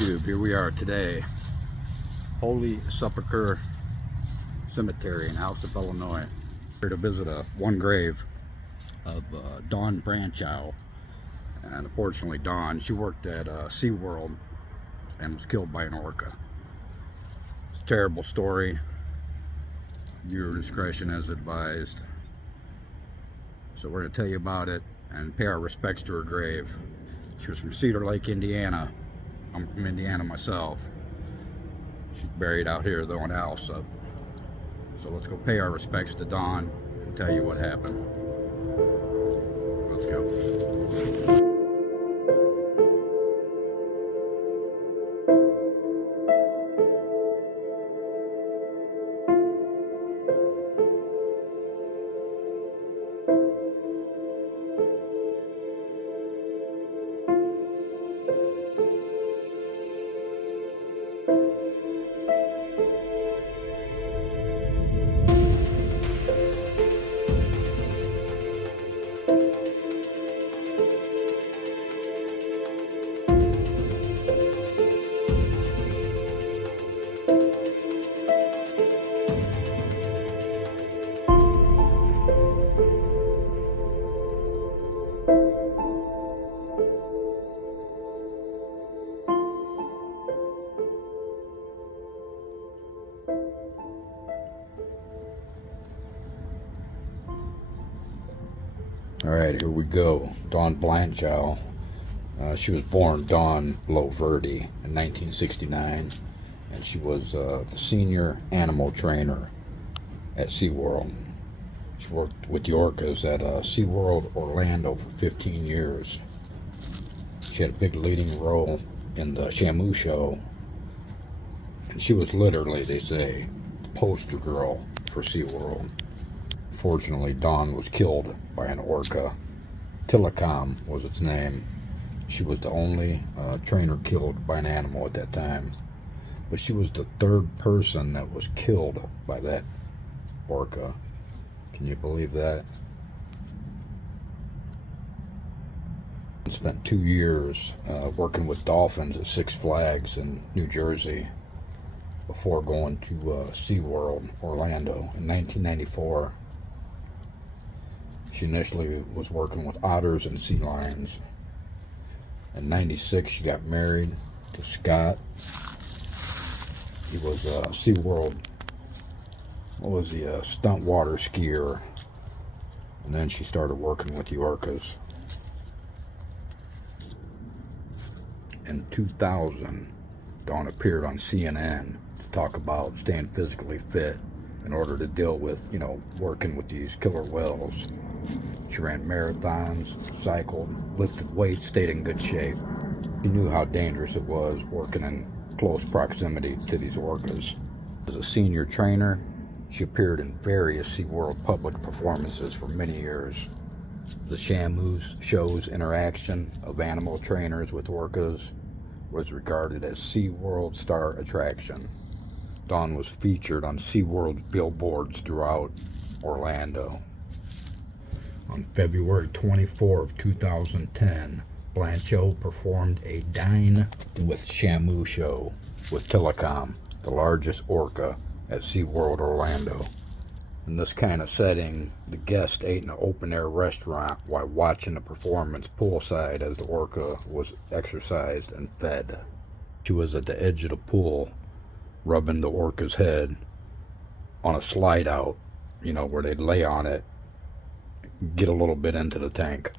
YouTube. Here we are today, Holy Sepulchre Cemetery in Alsip, Illinois. Here to visit one grave of Dawn Brancheau. And unfortunately, Dawn, she worked at SeaWorld and was killed by an orca. It's a terrible story. Viewer discretion is advised. So we're going to tell you about it and pay our respects to her grave. She was from Cedar Lake, Indiana. I'm from Indiana myself. She's buried out here though in Alsip. So let's go pay our respects to Dawn and tell you what happened. Let's go. All right, here we go. Dawn Brancheau. She was born Dawn Therese in 1969, and she was the senior animal trainer at SeaWorld. She worked with the orcas at SeaWorld Orlando for 15 years. She had a big leading role in the Shamu show, and she was literally, they say, the poster girl for SeaWorld. Fortunately, Dawn was killed by an orca. Tilikum was its name. She was the only trainer killed by an animal at that time. But she was the third person that was killed by that orca. Can you believe that? I spent 2 years working with dolphins at Six Flags in New Jersey before going to SeaWorld Orlando in 1994. She initially was working with otters and sea lions. In '96, she got married to Scott. He was a SeaWorld, stunt water skier. And then she started working with the orcas. In 2000, Dawn appeared on CNN to talk about staying physically fit in order to deal with, working with these killer whales. She ran marathons, cycled, lifted weights, stayed in good shape. She knew how dangerous it was working in close proximity to these orcas. As a senior trainer, she appeared in various SeaWorld public performances for many years. The Shamu show's interaction of animal trainers with orcas was regarded as SeaWorld star attraction. Dawn was featured on SeaWorld billboards throughout Orlando. On February 24 of 2010, Brancheau performed a Dine with Shamu show with Tilikum, the largest orca at SeaWorld Orlando. In this kind of setting, the guest ate in an open-air restaurant while watching the performance poolside as the orca was exercised and fed. She was at the edge of the pool, rubbing the orca's head on a slide out, where they'd lay on it, get a little bit into the tank.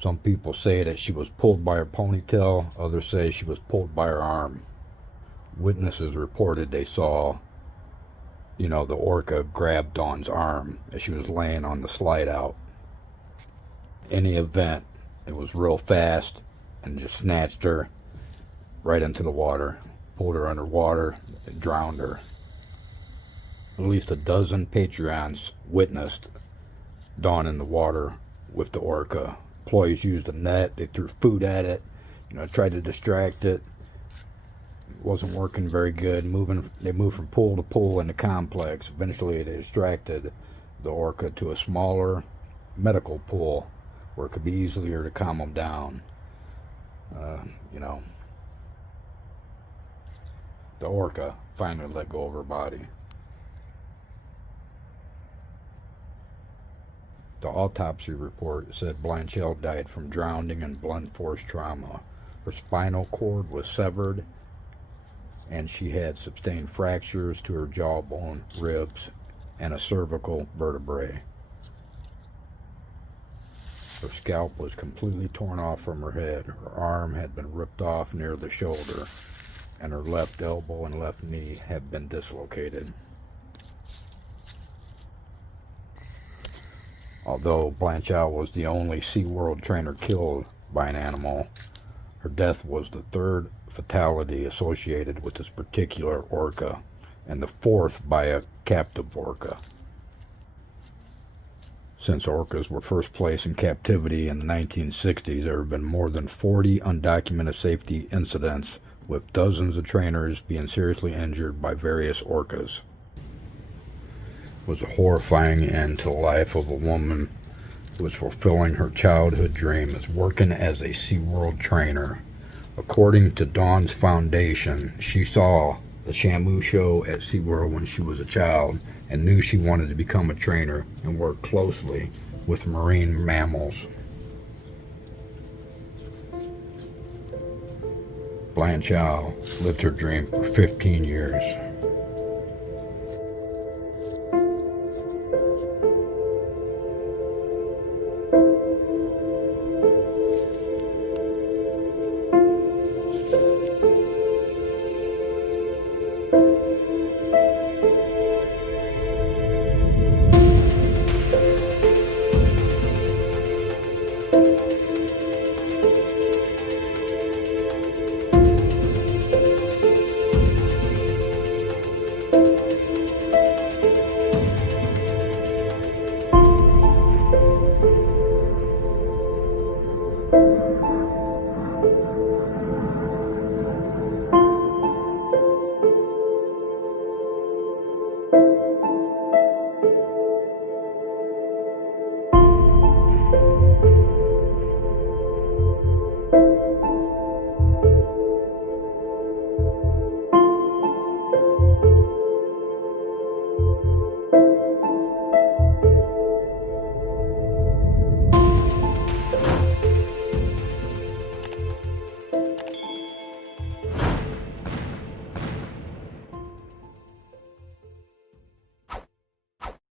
Some people say that she was pulled by her ponytail, others say she was pulled by her arm. Witnesses reported they saw, the orca grab Dawn's arm as she was laying on the slide out. In any event, it was real fast and just snatched her right into the water, pulled her underwater, and drowned her. At least a dozen patrons witnessed Dawn in the water with the orca. Employees used a net, they threw food at it, tried to distract it. It wasn't working very good. They moved from pool to pool in the complex. Eventually they distracted the orca to a smaller medical pool where it could be easier to calm them down. on, you know. The orca finally let go of her body. The autopsy report said Brancheau died from drowning and blunt force trauma. Her spinal cord was severed, and she had sustained fractures to her jawbone, ribs, and a cervical vertebrae. Her scalp was completely torn off from her head. Her arm had been ripped off near the shoulder, and her left elbow and left knee had been dislocated. Although Brancheau was the only SeaWorld trainer killed by an animal, her death was the third fatality associated with this particular orca, and the fourth by a captive orca. Since orcas were first placed in captivity in the 1960s, there have been more than 40 undocumented safety incidents, with dozens of trainers being seriously injured by various orcas. It was a horrifying end to the life of a woman who was fulfilling her childhood dream as working as a SeaWorld trainer. According to Dawn's foundation, she saw the Shamu show at SeaWorld when she was a child and knew she wanted to become a trainer and work closely with marine mammals. Brancheau lived her dream for 15 years.